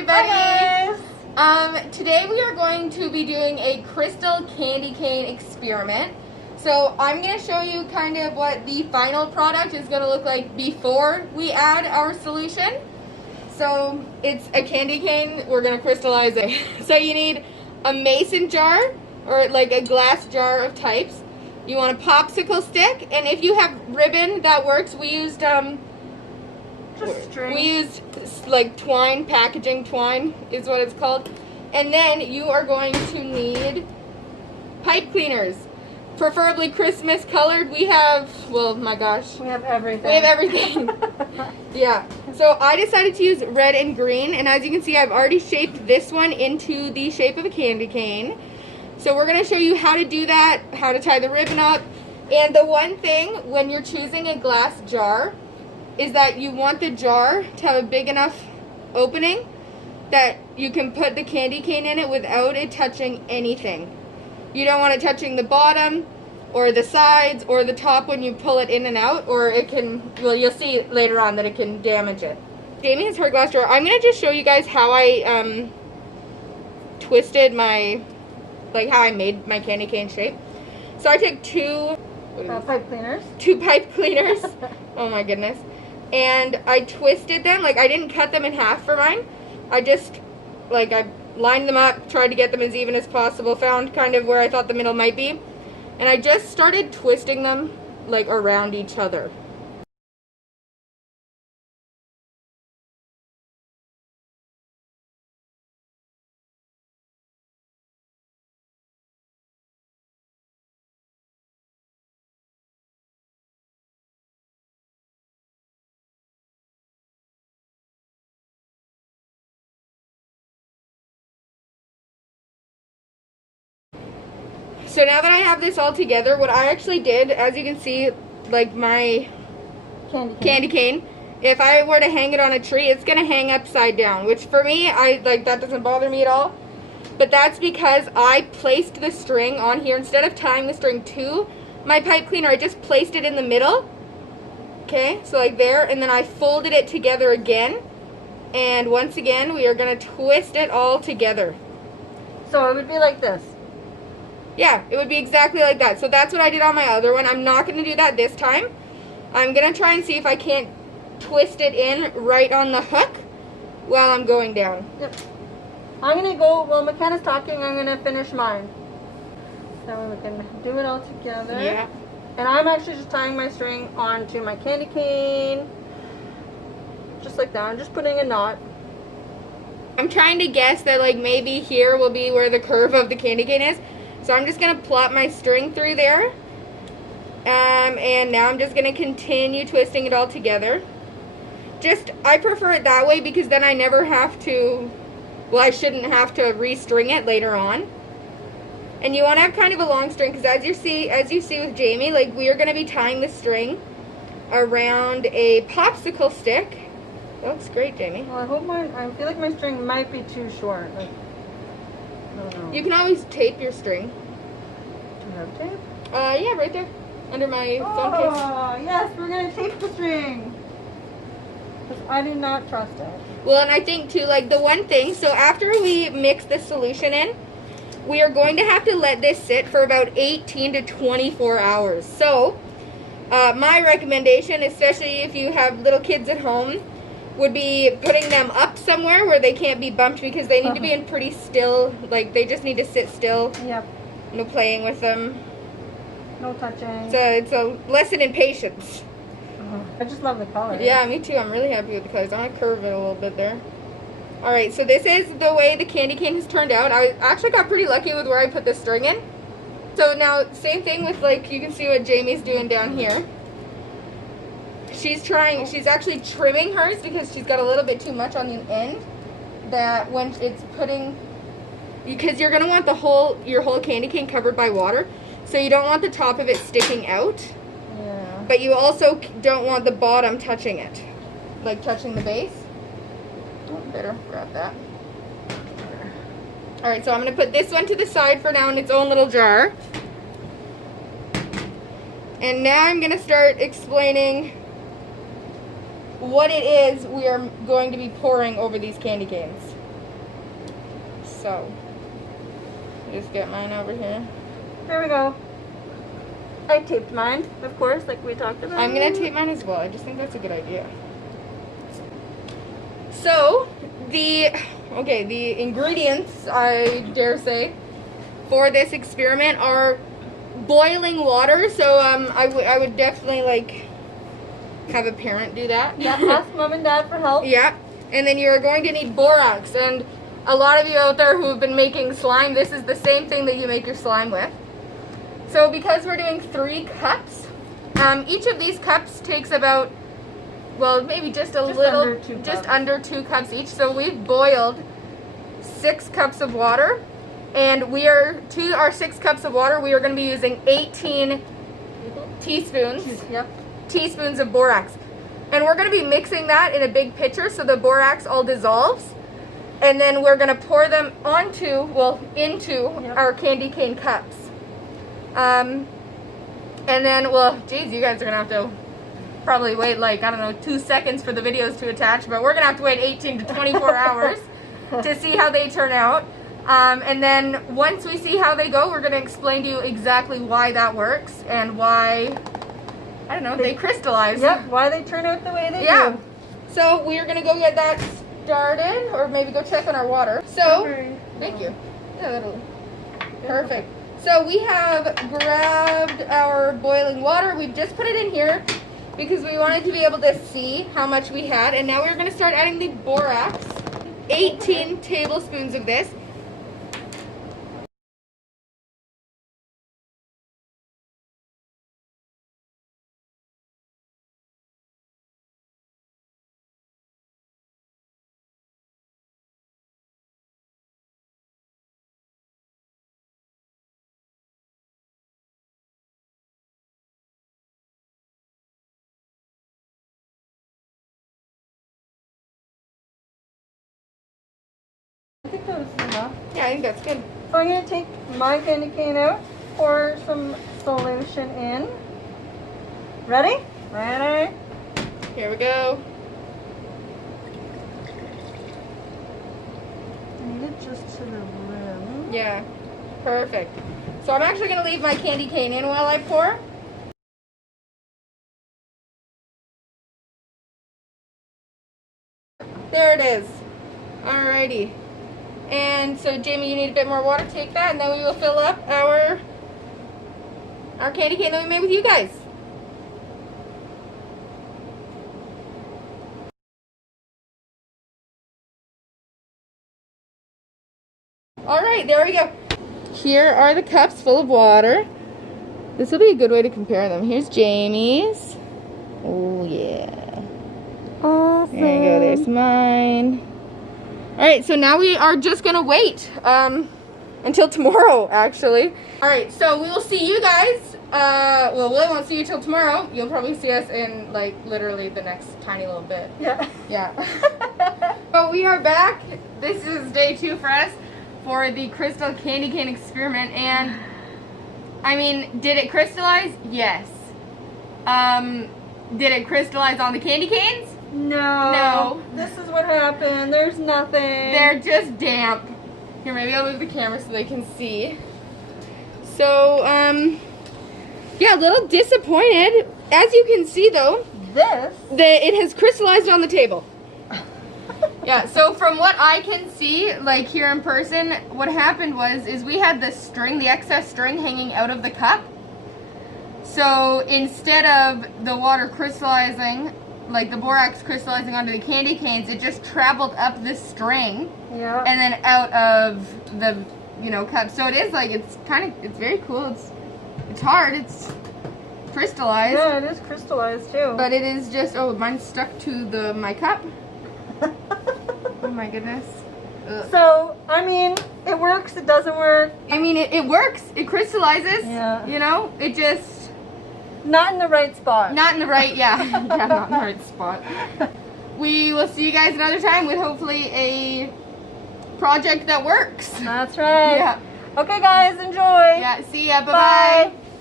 everybody! Hi guys! Today we are going to be doing a crystal candy cane experiment. So I'm going to show you kind of what the final product is going to look like before we add our solution. So it's a candy cane, we're going to crystallize it. So you need a mason jar or like a glass jar of types. You want a popsicle stick, and if you have ribbon, that works. We used string. We used like twine, packaging twine is what it's called. And then you are going to need pipe cleaners, preferably Christmas colored. We have, well, my gosh. We have everything. We have everything. Yeah. So I decided to use red and green, and as you can see, I've already shaped this one into the shape of a candy cane. So we're going to show you how to do that, how to tie the ribbon up. And the one thing when you're choosing a glass jar is that you want the jar to have a big enough opening that you can put the candy cane in it without it touching anything. You don't want it touching the bottom or the sides or the top when you pull it in and out, or it can, well, you'll see later on that it can damage it. Jamie has her glass jar. I'm going to just show you guys how I twisted my, like how I made my candy cane shape. So I took two pipe cleaners. Two pipe cleaners. Oh my goodness. And I twisted them, like I didn't cut them in half for mine. I just, like I lined them up, tried to get them as even as possible, found kind of where I thought the middle might be. And I just started twisting them like around each other. So now that I have this all together, what I actually did, as you can see, like my candy cane, if I were to hang it on a tree, it's going to hang upside down, which for me, that doesn't bother me at all. But that's because I placed the string on here. Instead of tying the string to my pipe cleaner, I just placed it in the middle. Okay, so like there, and then I folded it together again. And once again, we are going to twist it all together. So it would be like this. Yeah, it would be exactly like that. So that's what I did on my other one. I'm not going to do that this time. I'm going to try and see if I can't twist it in right on the hook while I'm going down. Yep. I'm going to go, while McKenna's talking, I'm going to finish mine. So we can do it all together. Yeah. And I'm actually just tying my string onto my candy cane. Just like that. I'm just putting a knot. I'm trying to guess that like maybe here will be where the curve of the candy cane is. So I'm just going to plot my string through there. And now I'm just going to continue twisting it all together. I prefer it that way because then I never have to, well, I shouldn't have to restring it later on. And you want to have kind of a long string because as you see with Jamie, like we are going to be tying the string around a popsicle stick. That looks great, Jamie. Well, I feel like my string might be too short. Like, I don't know. You can always tape your string. Do you have tape? Yeah, right there. Under my phone case. Oh, yes, we're going to tape the string. Because I do not trust it. Well, and I think too, like the one thing, so after we mix the solution in, we are going to have to let this sit for about 18 to 24 hours. So, my recommendation, especially if you have little kids at home, would be putting them up somewhere where they can't be bumped because they need to be in pretty still, like they just need to sit still. Yep. No playing with them. No touching. So it's a lesson in patience. I just love the color. Yeah, me too. I'm really happy with the colors. I'm going to curve it a little bit there. Alright, so this is the way the candy cane has turned out. I actually got pretty lucky with where I put the string in. So now, same thing with, like, you can see what Jamie's doing down here. She's actually trimming hers because she's got a little bit too much on the end. That when it's putting, because you're going to want your whole candy cane covered by water. So you don't want the top of it sticking out. Yeah. But you also don't want the bottom touching it. Like touching the base. Oh, better grab that. Alright, so I'm going to put this one to the side for now in its own little jar. And now I'm going to start explaining what it is we are going to be pouring over these candy canes. So, just get mine over here. There we go. I taped mine, of course, like we talked about. I'm gonna tape mine as well. I just think that's a good idea. So, the ingredients, I dare say, for this experiment are boiling water. So, I would definitely, like, have a parent do that. Yeah, ask mom and dad for help. Yeah. And then you're going to need borax. And a lot of you out there who have been making slime, this is the same thing that you make your slime with. So because we're doing 3 cups, each of these cups takes about, well, maybe just under 2 cups each. So we've boiled 6 cups of water, and to our 6 cups of water, we are going to be using 18 teaspoons of borax. And we're going to be mixing that in a big pitcher so the borax all dissolves. And then we're going to pour them into our candy cane cups. And then, well, geez, you guys are going to have to probably wait, like, I don't know, 2 seconds for the videos to attach, but we're going to have to wait 18 to 24 hours to see how they turn out. And then once we see how they go, we're going to explain to you exactly why that works and why, I don't know, they crystallize. Yep, why they turn out the way they do. So we're going to go get that started, or maybe go check on our water. So, thank you. Yeah, that'll, perfect. So we have grabbed our boiling water. We've just put it in here because we wanted to be able to see how much we had. And now we're going to start adding the borax. 18 tablespoons of this. I think that was enough. Yeah, I think that's good. So I'm going to take my candy cane out, pour some solution in. Ready? Ready? Here we go. I need it just to the rim. Yeah, perfect. So I'm actually going to leave my candy cane in while I pour. There it is. Alrighty. And so, Jamie, you need a bit more water. Take that, and then we will fill up our candy cane that we made with you guys. Alright, there we go. Here are the cups full of water. This will be a good way to compare them. Here's Jamie's. Oh, yeah. Awesome. There you go. There's mine. Alright, so now we are just going to wait until tomorrow, actually. Alright, so we will see you guys. Well, we won't see you till tomorrow. You'll probably see us in, like, literally the next tiny little bit. Yeah. Yeah. So we are back. This is day 2 for us for the crystal candy cane experiment. And, I mean, did it crystallize? Yes. Did it crystallize on the candy canes? No. No. This is what happened. There's nothing. They're just damp. Here, maybe I'll move the camera so they can see. So, yeah, a little disappointed. As you can see, though, it has crystallized on the table. Yeah, so from what I can see, like here in person, what happened is we had the string, the excess string hanging out of the cup. So instead of the water crystallizing, like the borax crystallizing onto the candy canes, it just traveled up this string, yeah, and then out of the, cup. So it is like, it's very cool. It's hard. It's crystallized. Yeah, it is crystallized too. But it is just, oh, mine's stuck to my cup. Oh my goodness. Ugh. So, I mean, it works, it doesn't work. I mean, it works. It crystallizes. Yeah. It just... Not in the right spot. Not in the right, yeah. Yeah, not in the right spot. We will see you guys another time with hopefully a project that works. That's right. Yeah. Okay, guys, enjoy. Yeah, see ya. Bye-bye. Bye.